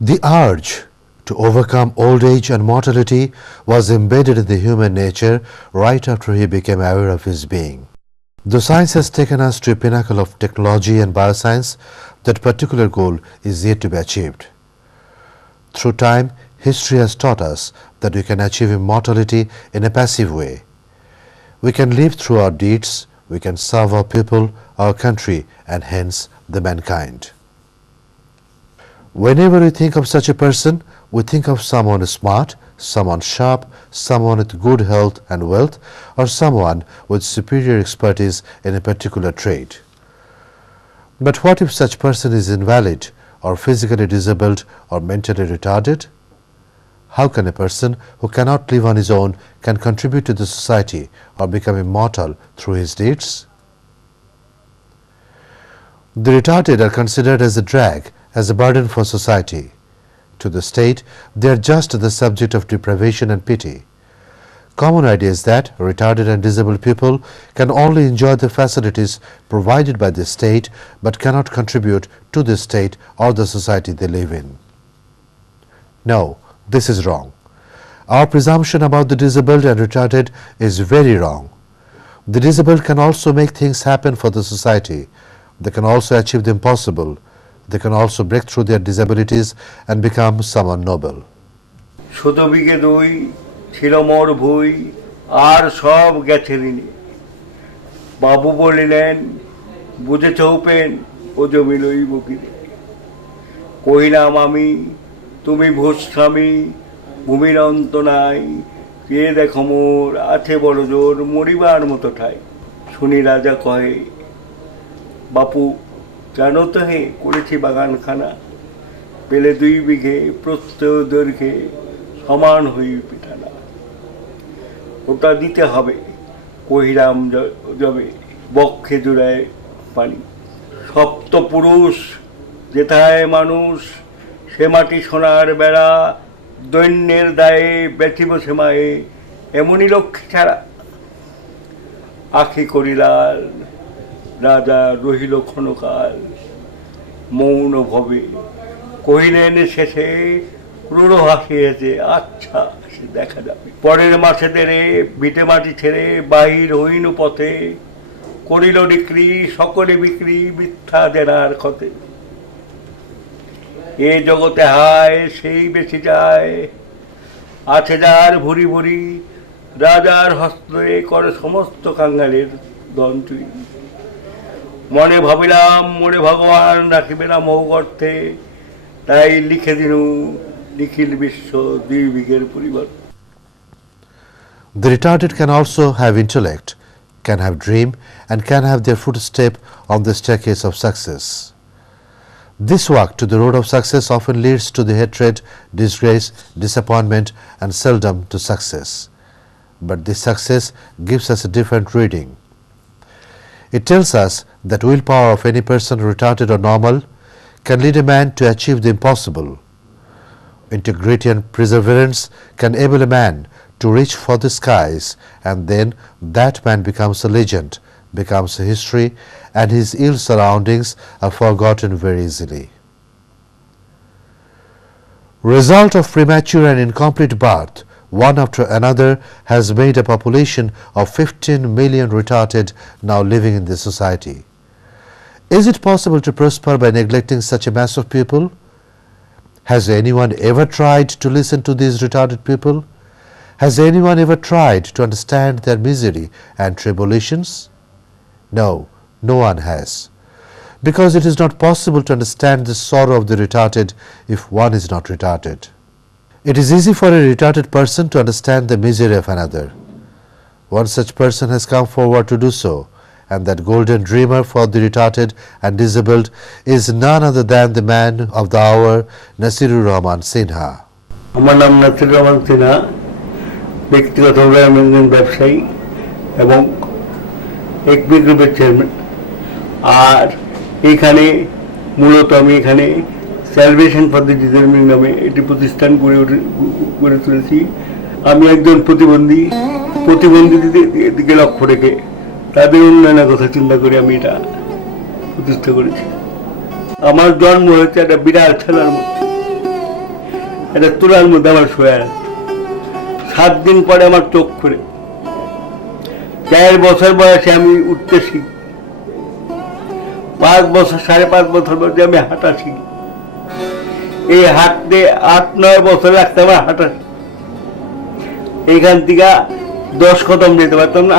The urge to overcome old age and mortality was embedded in the human nature right after he became aware of his being. Though science has taken us to a pinnacle of technology and bioscience, that particular goal is yet to be achieved. Through time, history has taught us that we can achieve immortality in a passive way. We can live through our deeds, we can serve our people, our country, and hence the mankind. Whenever we think of such a person, we think of someone smart, someone sharp, someone with good health and wealth, or someone with superior expertise in a particular trade. But what if such person is invalid, or physically disabled, or mentally retarded? How can a person who cannot live on his own can contribute to the society or become immortal through his deeds? The retarded are considered as a drag, as a burden for society. To the state, they are just the subject of deprivation and pity. Common idea is that retarded and disabled people can only enjoy the facilities provided by the state but cannot contribute to the state or the society they live in. No, this is wrong. Our presumption about the disabled and retarded is very wrong. The disabled can also make things happen for the society. They can also achieve the impossible. They can also break through their disabilities and become someone noble. ছিল মোর ভুই আর সব গেছে ঋণে বাবু বলিলেন বুঝে চৌপেন ও জমি লইব কিনে কহিলাম আমি তুমি ভূস্বামী ভূমির অন্ত নাই কে দেখো মোর আছে বড় জোর মরিবার মতো ঠাই শুনি রাজা কহে বাপু জানো তো হে করেছি বাগানখানা পেলে 2 বিঘে প্রস্থ দৈর্ঘ্যে সমান হই পিঠানা ওটা দিতে হবে কহিরাম যাবে বক্ষে জোড়ায় পানি সপ্তপুরুষ যেথায় মানুষ সে মাটি সোনার বেড়া দৈন্যের দায়ে ব্যথিব সেমায়ে এমনই লক্ষ্মী ছাড়া আখি করিলাল রাজা রহিল ক্ষণকাল মৌন ভবে কহিলেন শেষে ক্রূর হাসিয়েছে আচ্ছা সে দেখা যাবে পরের মাসে দেরে ভিটে মাটি ছেড়ে বাহির হইন পথে করিল বিক্রি সকলে বিক্রি মিথ্যা দেনার ক্ষতে এ জগতে হায় সেই বেশি যায় আছে যার ভুরি ভুরি রাজার হস্তে করে সমস্ত কাঙ্গালের দন্তুই মনে ভাবিলাম মনে ভগবান রাখিবে না মোহ অর্থে তাই লিখে দিনু নিখিল বিশ্ব 2 বিঘের পরিবর্তে। The retarded can also have intellect, can have dream, and can have their footstep on the staircase of success. This walk to the road of success often leads to the hatred, disgrace, disappointment, and seldom to success. But this success gives us a different reading. It tells us that willpower of any person, retarded or normal, can lead a man to achieve the impossible. Integrity and perseverance can enable a man to reach for the skies, and then that man becomes a legend, becomes a history, and his ill surroundings are forgotten very easily. Result of premature and incomplete birth, one after another, has made a population of 15 million retarded now living in this society. Is it possible to prosper by neglecting such a mass of people? Has anyone ever tried to listen to these retarded people? Has anyone ever tried to understand their misery and tribulations? No, no one has. Because it is not possible to understand the sorrow of the retarded if one is not retarded. It is easy for a retarded person to understand the misery of another. One such person has come forward to do so, and that golden dreamer for the retarded and disabled is none other than the man of the hour, Nasirur Rahman Sinha. আমার নাম নাসিরুর রহমান সিনহা ব্যক্তিগতভাবে আমি একজন ব্যবসায়ী এবং একবি গ্রুপের chairman আর এখানে মূলত আমি এখানে স্যালভেশন ফর দ্য ডিজার্ভিং নামে একটি প্রতিষ্ঠান গড়ে তুলেছি আমি একজন প্রতিবন্ধীদের দিকে লক্ষ্য রেখে তাদের উন্নয়নের কথা চিন্তা করে আমি এটা প্রতিষ্ঠা করেছি আমার জন্ম হয়েছে একটা বিড়াল খেলার মতো একটা তুলার মধ্যে আমার শুয়ে আছে। 7 দিন পরে আমার চোখ খুলে, 4 বছর বয়সে আমি উঠতে শিখি, 5 বছর 5.5 বছর বয়সে আমি হাঁটা শিখি। এই হাঁটতে 8-9 বছর লাগতে আমার হাঁটা। এইখান থেকে 10 কদম যেতে পারতাম না,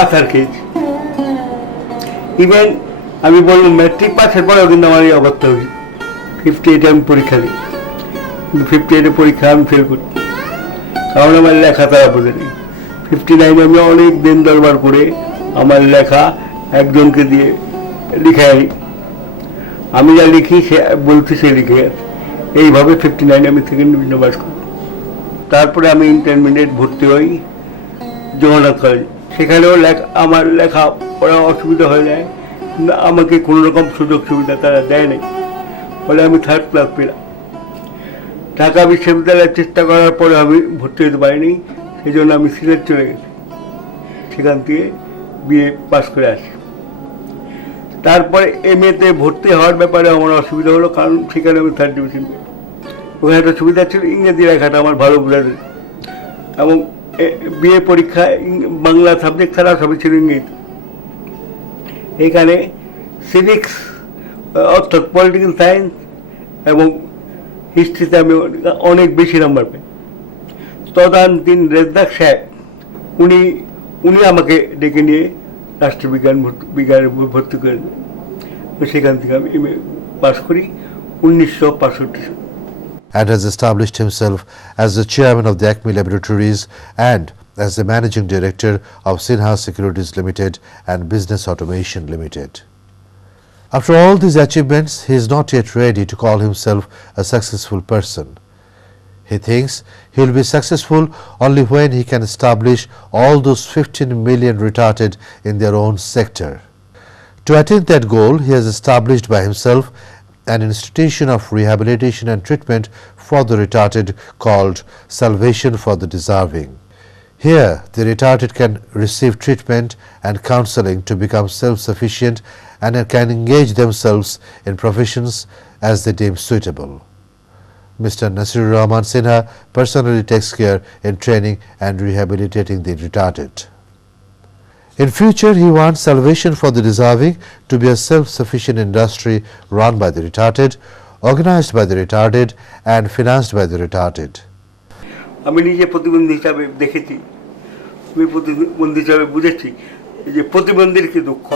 আছার খেয়েছি। ইভেন আমি বলবো ম্যাট্রিক পাসের পরেও কিন্তু আমার এই অবস্থা হয়েছে। 58 আমি পরীক্ষা দিই, কিন্তু 58 পরীক্ষা আমি ফেল করি, কারণ আমার লেখা তারা বোঝেনি। 59 আমি অনেক দিন দরবার করে আমার লেখা একজনকে দিয়ে লিখাই, আমি যা লিখি সে বলছি সে লিখে গেছে। এইভাবে 59 আমি সেকেন্ড ডিভিশন পাস করি। তারপরে আমি ইন্টারমিডিয়েট ভর্তি হই জগন্নাথ কলেজে। সেখানেও আমার লেখা পড়া অসুবিধা হয়ে যায়, আমাকে কোনো রকম সুযোগ সুবিধা তারা দেয় নাই, ফলে আমি 3rd ক্লাস পেলাম। ঢাকা বিশ্ববিদ্যালয়ে চেষ্টা করার পরে আমি ভর্তি হতে পারিনি, সেই জন্য আমি সিলেট চলে গেছি। সেখান থেকে বিএ পাস করে আসি। তারপরে MA-তে ভর্তি হওয়ার ব্যাপারে আমার অসুবিধা হলো, কারণ সেখানে আমি 3rd ডিভিশন পেলাম। ওখানে একটা সুবিধা ছিল, ইংরেজি লেখাটা আমার ভালো বোঝা যেত, এবং বিএ পরীক্ষায় বাংলা সাবজেক্ট ছাড়া সবই ছিল ইংরেজি। এখানে সিভিক্স অর্থাৎ পলিটিক্যাল সায়েন্স এবং হিস্ট্রিতে আমি অনেক বেশি নাম্বার পাই। তদানীন্তন রেজ্জাক সাহেব উনি আমাকে ডেকে নিয়ে রাষ্ট্রবিজ্ঞানে ভর্তি করে দেন। সেখান থেকে আমি MA পাস করি 1965 সালে। And has established himself as the chairman of the Acme Laboratories and as the managing director of Sinha Securities Limited and Business Automation Limited. After all these achievements, he is not yet ready to call himself a successful person. He thinks he will be successful only when he can establish all those 15 million retarded in their own sector. To attain that goal, he has established by himself an institution of rehabilitation and treatment for the retarded called Salvation for the Deserving. Here, the retarded can receive treatment and counseling to become self-sufficient and can engage themselves in professions as they deem suitable. Mr. Nasirur Rahman Sinha personally takes care in training and rehabilitating the retarded. In future, he wants Salvation for the Deserving to be a self-sufficient industry run by the retarded, organized by the retarded and financed by the retarded. আমি নিজে প্রতিবন্ধী হিসাবে দেখেছি, আমি প্রতিবন্ধী হিসাবে বুঝেছি যে প্রতিবন্ধীর কি দুঃখ,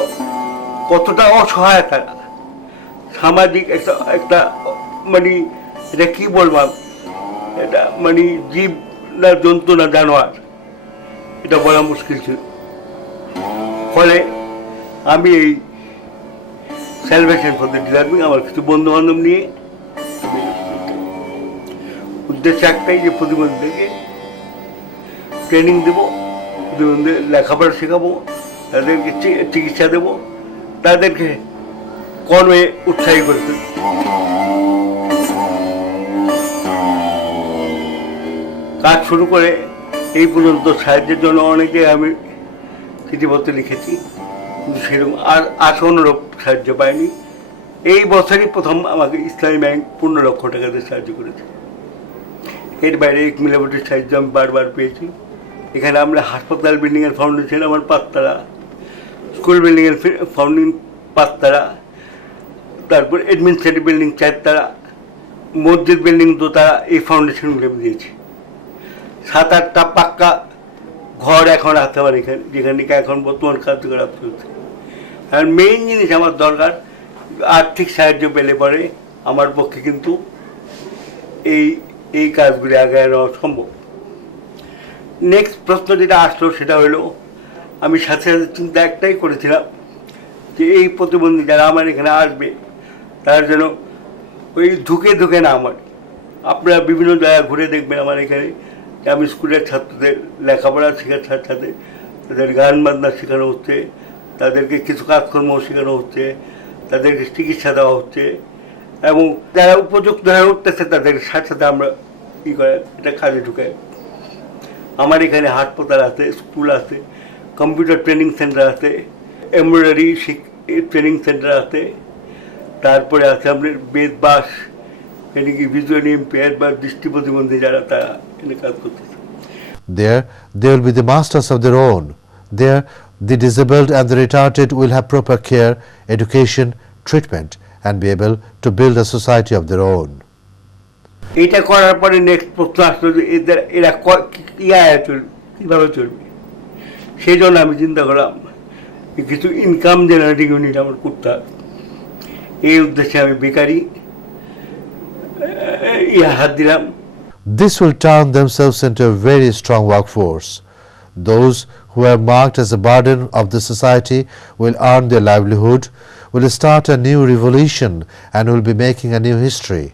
কতটা অসহায়তা, সামাজিক একটা মানে এটা কি বলবাম, এটা মানে জীব না জন্তু না জানোয়ার, এটা বলা মুশকিল ছিল। ফলে আমি এই স্যালভেশন ফর দ্য ডিজার্ভিং আমার কিছু বন্ধু বান্ধব নিয়ে উদ্দেশ্য একটাই যে প্রতিবন্ধীদেরকে ট্রেনিং দেবো, প্রতিবন্ধী লেখাপড়া শেখাবো, তাদেরকে চিকিৎসা দেবো, তাদেরকে কর্মে উৎসাহী করতে। কাজ শুরু করে এই পর্যন্ত সাহায্যের জন্য অনেকে আমি চিঠিপত্র লিখেছি, কিন্তু সেরকম আর অনুরূপ সাহায্য পাইনি। এই বছরই প্রথম আমাকে ইসলামী ব্যাংক 15 লক্ষ টাকা দিয়ে সাহায্য করেছে। এর বাইরে একমি ল্যাবরেটরির সাহায্য আমি বারবার পেয়েছি। এখানে আমরা হাসপাতাল বিল্ডিংয়ের ফাউন্ডেশন আমার 5 তালা, স্কুল বিল্ডিংয়ের ফাউন্ডিং 5 তালা, তারপর অ্যাডমিনিস্ট্রেটিভ বিল্ডিং 4 তালা, মসজিদ বিল্ডিং 2 তালা, এই ফাউন্ডেশনগুলো আমি দিয়েছি। 7-8টা পাক্কা ঘর এখন আছে আমার এখানে, যেখান থেকে এখন বর্তমান কার্যকলাপ চলছে। আর মেইন জিনিস আমার দরকার, আর্থিক সাহায্য পেলে পরে আমার পক্ষে কিন্তু এই কাজগুলি আগে নেওয়া সম্ভব। নেক্সট প্রশ্ন যেটা আসলো সেটা হলো, আমি সাথে সাথে চিন্তা একটাই করেছিলাম যে এই প্রতিবন্ধী যারা আমার এখানে আসবে তারা যেন ওই ধুকে না আমার। আপনারা বিভিন্ন জায়গায় ঘুরে দেখবেন আমার এখানে যে আমি স্কুলের ছাত্রদের লেখাপড়া শেখার সাথে সাথে তাদের গান বাজনা শেখানো হচ্ছে, তাদেরকে কিছু কাজকর্ম শেখানো হচ্ছে, তাদেরকে চিকিৎসা দেওয়া হচ্ছে, এবং যারা উপযুক্ত হয়ে উঠতেছে তাদের সাথে সাথে আমরা কী করে এটা কাজে ঢুকাই। আমার এখানে হাসপাতাল আছে, স্কুল আছে, কম্পিউটার ট্রেনিং সেন্টার আছে, এমব্রয়ডারি ট্রেনিং সেন্টার আছে, তারপরে আছে আপনার বেদ বাস এখানে কি ভিজুয়ালি ইম্পেয়ার্ড বা দৃষ্টি প্রতিবন্ধী যারা তারা এখানে কাজ করতেছে। There, they will be the masters of their own. There, the disabled and the retarded will have proper care, education, treatment, and be able to build a society of their own. এটা করার পরে next প্রশ্ন আসলো যে এরা কিভাবে চলবে। সেই জন্য আমি চিন্তা করলাম কিছু ইনকাম জেনারেটিং ইউনিট আমার করতে হবে। এই উদ্দেশ্যে আমি বেকারি হাত দিলাম। This will turn themselves into a very strong workforce. Those who are marked as a burden of the society will earn their livelihood, will start a new revolution, and will be making a new history.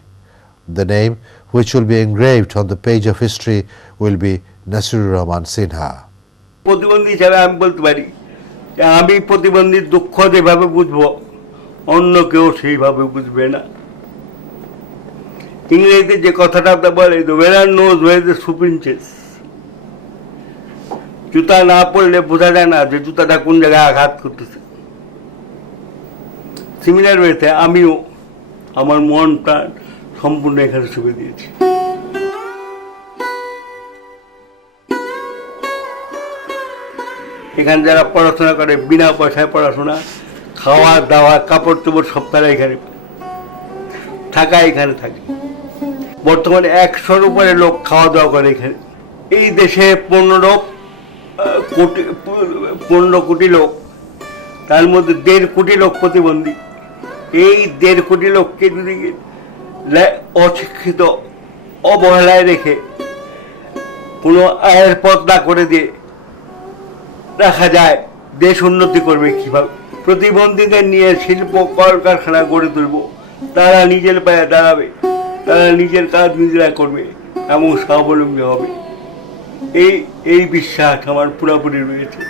The name which will be engraved on the page of history will be Nasirur Rahman Sinha. প্রতিবন্ধী হিসাবে আমি বলতে পারি যে আমি প্রতিবন্ধীর দুঃখ যেভাবে বুঝবো অন্য কেউ সেইভাবে বুঝবে না। ইংরেজিতে যে কথাটা বলে the wearer knows where the shoe pinches. জুতা না পরলে বোঝা যায় না যে জুতাটা কোন জায়গায় আঘাত করতেছে। সিমিলার ওয়েতে আমিও আমার মন প্রাণ সম্পূর্ণ এখানে ছুঁয়ে দিয়েছি। এখানে যারা পড়াশোনা করে বিনা পয়সায় পড়াশোনা, খাওয়া দাওয়া কাপড় চোপড় সব তারা এখানে থাকা, এখানে থাকে। বর্তমানে 100-র উপরে লোক খাওয়া দাওয়া করে এখানে। এই দেশে 15 কোটি লোক, তার মধ্যে 1.5 কোটি লোক প্রতিবন্ধী। এই 1.5 কোটি লোককে যদি অশিক্ষিত অবহেলায় রেখে কোনো আয়ের পথ না করে দিয়ে রাখা যায়, দেশ উন্নতি করবে কিভাবে? প্রতিবন্ধীদের নিয়ে শিল্প কলকারখানা গড়ে তুলব, তারা নিজের পায়ে দাঁড়াবে, তারা নিজের কাজ নিজেরা করবে এবং স্বাবলম্বী হবে। এই বিশ্বাস আমার পুরোপুরি রয়েছে।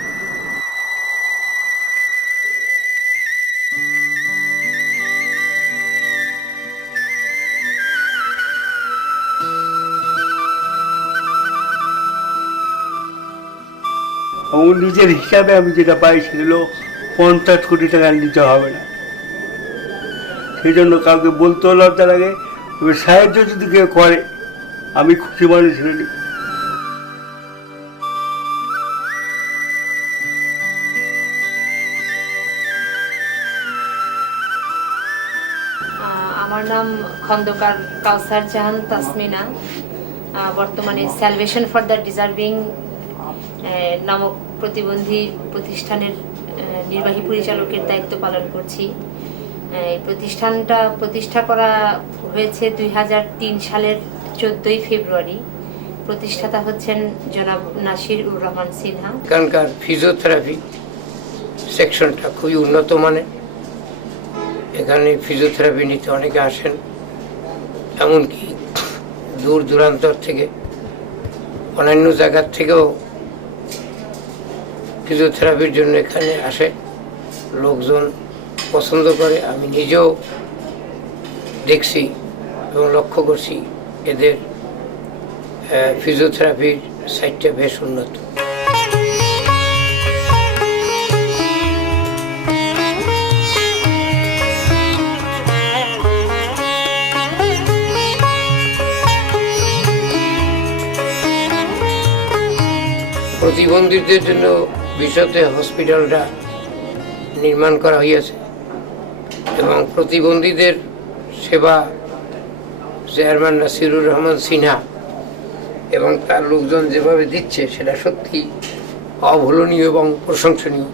এবং নিজের হিসাবে আমি যেটা পাই সেটা হলো 50 কোটি টাকা নিতে হবে না। সেই জন্য কাউকে বলতেও লজ্জা লাগে, তবে সাহায্য যদি কেউ করে আমি খুশি মনে ছেড়ে নিই। আমার নাম খন্দকার কাউসার জাহান তাসমিনা। বর্তমানে স্যালভেশন ফর দ্য ডিজার্ভিং নামক প্রতিবন্ধী প্রতিষ্ঠানের নির্বাহী পরিচালকের দায়িত্ব পালন করছি। এই প্রতিষ্ঠানটা প্রতিষ্ঠা করা হয়েছে 2003 সালের 14 ফেব্রুয়ারি। প্রতিষ্ঠাতা হচ্ছেন জনাব নাসিরুর রহমান সিনহা। এখানকার ফিজিওথেরাপি সেকশনটা খুবই উন্নত মানের। এখানে ফিজিওথেরাপি নিতে অনেকে আসেন, এমনকি দূর দূরান্তর থেকে অন্যান্য জায়গার থেকেও ফিজিওথেরাপির জন্য এখানে আসে, লোকজন পছন্দ করে। আমি নিজেও দেখছি এবং লক্ষ্য করছি এদের ফিজিওথেরাপির সাইডটা বেশ উন্নত। প্রতিবন্ধীদের জন্য বিশদে হসপিটালটা নির্মাণ করা হয়েছে এবং প্রতিবন্ধীদের সেবা চেয়ারম্যান নাসিরুর রহমান সিনহা এবং তার লোকজন যেভাবে দিচ্ছে সেটা সত্যি অভূলনীয় এবং প্রশংসনীয়।